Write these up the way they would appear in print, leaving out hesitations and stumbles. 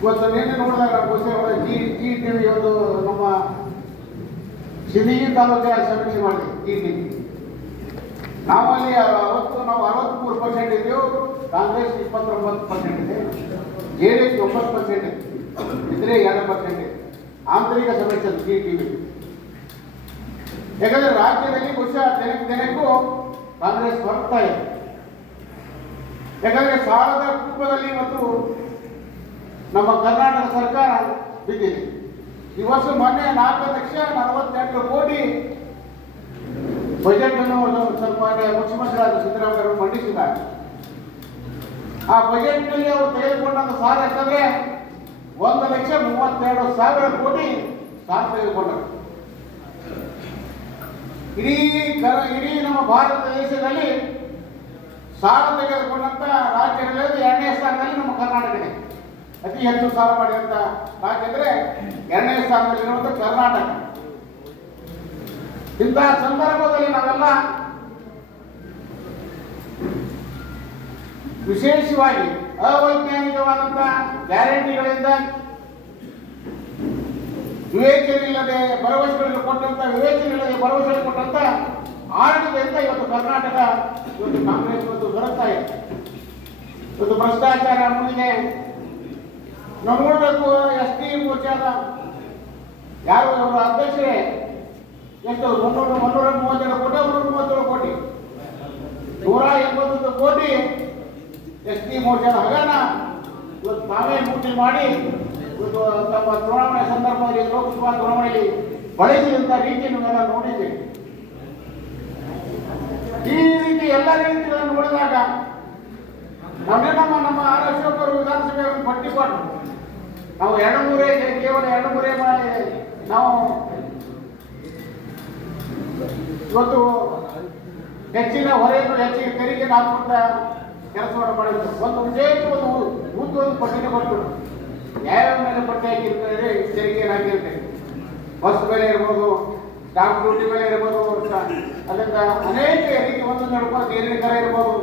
ಇವತ್ತು ನಿನ್ನೆ ನೋಡಿದಾಗ ಜಿ ಟಿವಿ ಒಂದು ನಮ್ಮ ಸಿಂದಗಿ ತಾಲೂಕಿನ ಸಮೀಕ್ಷೆ ಮಾಡಿದೆ ಜಿ ಟಿವಿ. ನಾವಲ್ಲಿ ನಾವು 63% ಇದ್ದೆವು, ಕಾಂಗ್ರೆಸ್ 29% ಇದೆ, JDS 9% ಇದ್ರೆ 2% ಆಂತರಿಕ ಸಮೀಕ್ಷೆ ಜಿ ಟಿವಿ. ಯಾಕಂದ್ರೆ ರಾಜ್ಯದಲ್ಲಿ ಬಹುಶಃ ದಿನಕ್ಕೂ ಕಾಂಗ್ರೆಸ್ ಬರ್ತಾ ಇದೆ. ಯಾಕಂದ್ರೆ ಸಾಲದ ರೂಪದಲ್ಲಿ ಮತ್ತು ನಮ್ಮ ಕರ್ನಾಟಕ ಸರ್ಕಾರ ಬಿದ್ದಿದೆ. ಈ ವರ್ಷ ಮೊನ್ನೆ 4,48 ಕೋಟಿ ಬಜೆಟ್ ಅನ್ನು ಸ್ವಲ್ಪ ಮುಖ್ಯಮಂತ್ರಿಯಾದ ಸಿದ್ದರಾಮಯ್ಯ ಮಂಡಿಸಿದ್ದಾರೆ. ಆ ಬಜೆಟ್ ನಲ್ಲಿ ಅವರು ತೆಗೆದುಕೊಂಡಂತ ಸಾಲ ಯಾಕಂದ್ರೆ 1,32,000 ಕೋಟಿ ಸಾಲ ತೆಗೆದುಕೊಂಡರು. ಇಡೀ ನಮ್ಮ ಭಾರತ ದೇಶದಲ್ಲಿ ಸಾಲ ತೆಗೆದುಕೊಂಡಂತ ರಾಜ್ಯಗಳಲ್ಲಿ 2ನೇ ಸ್ಥಾನದಲ್ಲಿ ನಮ್ಮ ಕರ್ನಾಟಕ ಇದೆ. ಅತಿ ಹೆಚ್ಚು ಸಾಲ ಮಾಡಿದಂತ ರಾಜ್ಯ ಅಂದ್ರೆ 2ನೇ ಸ್ಥಾನದಲ್ಲಿರುವಂತ ಕರ್ನಾಟಕ. ಇಂತಹ ಸಂದರ್ಭದಲ್ಲಿ ನಾವೆಲ್ಲ ವಿಶೇಷವಾಗಿ ಅವೈಜ್ಞಾನಿಕವಾದಂತ ಗ್ಯಾರಂಟಿಗಳಿಂದ ವಿವೇಚನೆಯಿಲ್ಲದೆ ಭರವಸೆಗಳನ್ನು ಕೊಟ್ಟಂತ ಆಡಳಿತದಿಂದ ಇವತ್ತು ಕರ್ನಾಟಕ ಇವತ್ತು ಕಾಂಗ್ರೆಸ್ ಇವತ್ತು ದೊರಕ್ತಾ ಇದೆ. ಇವತ್ತು ಭ್ರಷ್ಟಾಚಾರ ಮುಂದಿದೆ. ನಾವು ನೋಡಬೇಕು ST ಮೋರ್ಚಾದ ಯಾರು ಅವರ ಅಧ್ಯಕ್ಷರೇ ಎಷ್ಟು 332 ಕೋಟಿ 137 ಕೋಟಿ 181 ಕೋಟಿ ST ಮೋರ್ಚಾದ ಹಗರಣ ಇವತ್ತು ತಾವೇ ಮುಟ್ಟಿ ಮಾಡಿ ಇವತ್ತು ತಮ್ಮ ಚುನಾವಣೆ ಸಂದರ್ಭದಲ್ಲಿ ಲೋಕಸಭಾ ಚುನಾವಣೆಯಲ್ಲಿ ಬಳಸಿದಂತ ರೀತಿಯನ್ನು ನಾವೆಲ್ಲ ನೋಡಿದ್ದೇವೆ. ಈ ರೀತಿ ಎಲ್ಲ ರೀತಿಗಳನ್ನು ನೋಡಿದಾಗ ನಮ್ಮ ಆರ್ ಅಶೋಕರು ವಿಧಾನಸಭೆ ಪಟ್ಟಿ ಕೊಟ್ಟು ನಾವು ಕೇವಲ 2 ಮಾಡಿ ನಾವು ಇವತ್ತು ಹೆಚ್ಚಿನ ಹೊರೆಯನ್ನು ಹೆಚ್ಚಿಗೆ ತೆರಿಗೆ ಹಾಕುವಂತ ಕೆಲಸವನ್ನು ಮಾಡಿದ್ರು. ಒಂದು ವಿಶೇಷ ಒಂದು ಪಟ್ಟಿಗೆ ಕೊಟ್ಟು ಯಾವ್ಯಾವ ಮೇಲೆ ಪಟ್ಟಿ ಹಾಕಿರ್ತಾರೆ, ತೆರಿಗೆ ಹಾಕಿರ್ತಾರೆ, ಬಸ್ ಬೆಲೆ ಇರ್ಬೋದು, ಸ್ಟಾಂಪ್ ಡ್ಯೂಟಿ ಬೆಲೆ ಇರ್ಬೋದು, ಅದರಿಂದ ಅನೇಕ ರೀತಿ ಒಂದು ನಡ್ಕೊಂಡು ನೀರಿನ ಕರ ಇರ್ಬೋದು,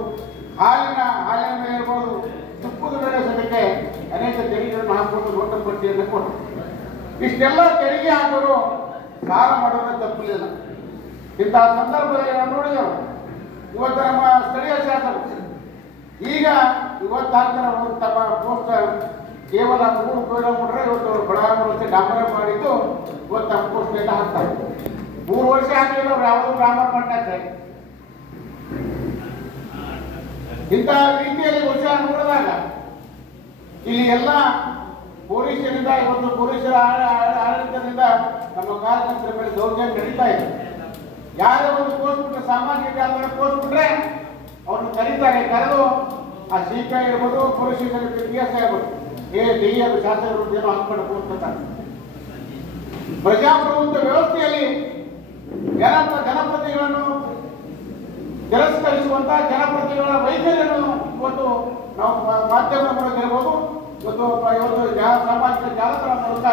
ಹಾಲಿನ ಮೇಲೆ ಇರ್ಬೋದು, ತುಪ್ಪದ ಬೆಲೆ ಸದ್ಯಕ್ಕೆ ಅನೇಕ ತೆರಿಗೆಗಳನ್ನು ಹಾಕೊಂಡು ನೋಟ ಪಟ್ಟಿಯನ್ನು ಕೊಟ್ಟು ಇಷ್ಟೆಲ್ಲ ತೆರಿಗೆ ಹಾಕೋರು ಸಾಲ ಮಾಡೋದ್ರೆ ತಪ್ಪಲಿಲ್ಲ. ಇಂತಹ ಸಂದರ್ಭದಲ್ಲಿ ನಾವು ನೋಡಿದೆವು. ಇವತ್ತು ನಮ್ಮ ಸ್ಥಳೀಯ ಶಾಸಕರು ಇವತ್ತು ಹಾಕ್ತಾರೆ ತಮ್ಮ ಪೋಸ್ಟ್ ಕೇವಲ 3 ಕಿಲೋಮೀಟರ್ ಇವತ್ತು ಬಡಾವಣೆ ಡಾಂಬರ ಮಾಡಿದ್ದು ಇವತ್ತು ತಮ್ಮ ಪೋಸ್ಟ್ ಎಲ್ಲ ಹಾಕ್ತಾರೆ. 3 ವರ್ಷ ಆಗಲಿಲ್ಲ ಅವ್ರು ಯಾವುದೂ ಡಾಂಬರ ಮಾಡ್ತಾರೆ. ಇಂತಹ ರೀತಿಯಲ್ಲಿ ವರ್ಷ ನೋಡಿದಾಗ ಇಲ್ಲಿ ಎಲ್ಲ ಪೊಲೀಸರಿಂದ ಇವತ್ತು ಪೊಲೀಸರ ಆಡಳಿತದಿಂದ ನಮ್ಮ ಕಾರ್ಯಕರ್ತರ ಮೇಲೆ ದೌರ್ಜನ್ಯ ನಡೀತಾ ಇದೆ. ಯಾರೋ ಒಂದು ಪೋಸ್ಟ್ ಬಿಟ್ಟರೆ, ಸಾಮಾಜಿಕ ಪೋಸ್ಟ್ ಬಿಟ್ರೆ ಅವ್ರನ್ನ ಕರೀತಾರೆ. ಕರೆದು ಆ CPI ಇರ್ಬೋದು, ಪೊಲೀಸ್ PSI ಇರ್ಬೋದು, DA ಶಾಸಕರು ಏನೋ ಹಾಕ್ಕೊಂಡು ಕೂತ್ಕೊತಾರೆ. ಪ್ರಜಾಪ್ರಭುತ್ವ ವ್ಯವಸ್ಥೆಯಲ್ಲಿ ಜನಪ್ರತಿಗಳನ್ನು ತಿರಸ್ಕರಿಸುವಂತ ಜನಪ್ರತಿನಿಧಿಗಳ ವೈಖರಿಯನ್ನು ಇವತ್ತು ನಾವು ಮಾಧ್ಯಮ ಮೂಲಕ ಇರ್ಬೋದು, ಇವತ್ತು ಸಾಮಾಜಿಕ ಜಾಲತಾಣ ಮೂಲಕ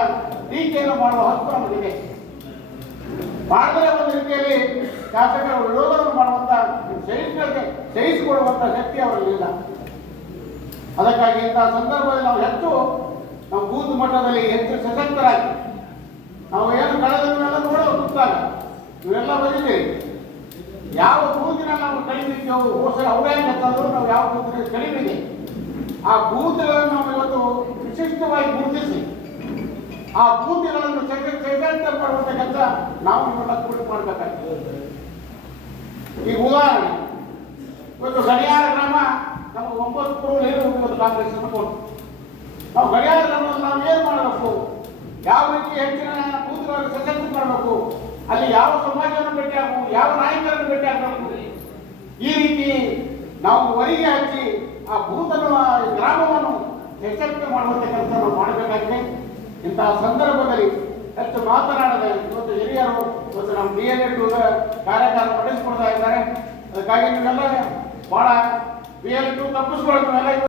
ಟೀಕೆಯನ್ನು ಮಾಡುವ ಹಕ್ಕು ನಮಗಿದೆ. ಮಾಡದೇ ಒಂದು ರೀತಿಯಲ್ಲಿ ಶಾಸಕರ ವಿರೋಧವನ್ನು ಮಾಡುವಂತ ಸಹಿಸಿಕೊಳ್ಳುವಂತ ಶಕ್ತಿ ಅವರಲ್ಲಿಲ್ಲ. ಅದಕ್ಕಾಗಿ ಇಂತಹ ಸಂದರ್ಭದಲ್ಲಿ ನಾವು ಬೂತ್ ಮಟ್ಟದಲ್ಲಿ ಹೆಚ್ಚು ಸಶಕ್ತರಾಗಿ ನಾವು ಏನು ಕಳೆದನ್ನೆಲ್ಲ ನೋಡೋದು ಗೊತ್ತಾಗ ಇವೆಲ್ಲ ಬಂದಿದ್ದೀವಿ. ಯಾವ ಬೂತಿನ ನಾವು ಕಡಿಮೆವು ಹೋಸಲ ಅವರೇ ಗೊತ್ತಾದ್ರು ನಾವು ಯಾವ ಬೂತಿನ ಕಡಿಮೆ ಆ ಬೂತ್ಗಳನ್ನು ನಾವು ಇವತ್ತು ವಿಶಿಷ್ಟವಾಗಿ ಗುರುತಿಸಿ ಆ ಬೂತ್ಗಳನ್ನು ಸಶಕ್ತ ಮಾಡುವಂತ ಕೆಲಸ ನಾವು ಇವೆಲ್ಲ ಕೂಡಿ ಮಾಡಬೇಕಾಗ್ತದೆ. ಈಗ ಉದಾಹರಣೆ ಇವತ್ತು ಗಡಿಯಾರ ಗ್ರಾಮ ನಮಗೆ 9 ನೀರು ಇವತ್ತು ಕಾಂಗ್ರೆಸ್ ಕೊಟ್ಟು ನಾವು ಗಡಿಯಾರ ಗ್ರಾಮದಲ್ಲಿ ನಾವು ಏನು ಮಾಡಬೇಕು, ಯಾವ ರೀತಿ ಹೆಚ್ಚಿನ ಬೂತ್ಗಳನ್ನು ಸಶಕ್ತ ಮಾಡಬೇಕು, ಅಲ್ಲಿ ಯಾವ ಸಮಾಜವನ್ನು ಭೇಟಿ ಆಗಬೇಕು, ಯಾವ ನಾಯಕರನ್ನು ಭೇಟಿ ಆಗಬೇಕು, ಈ ರೀತಿ ನಾವು ಹೊರಗೆ ಹಚ್ಚಿ ಆ ಬೂತನ್ನು ಗ್ರಾಮವನ್ನು ಸಶಕ್ತ ಮಾಡುವಂತ ಕೆಲಸ ನಾವು ಮಾಡಬೇಕಾಗಿದೆ. ಇಂತಹ ಸಂದರ್ಭದಲ್ಲಿ ಹೆಚ್ಚು ಮಾತನಾಡದೆ ಇವತ್ತು ಹಿರಿಯರು ಇವತ್ತು ನಮ್ಮ DL2 ಕಾರ್ಯಾಗಾರ ನಡೆಸಿಕೊಡ್ತಾ ಇದ್ದಾರೆ. ಅದಕ್ಕಾಗಿ ನೀವೆಲ್ಲ ಬಹಳ DL2 ತಪ್ಪಿಸ್ಕೊಳ್ಳೋದು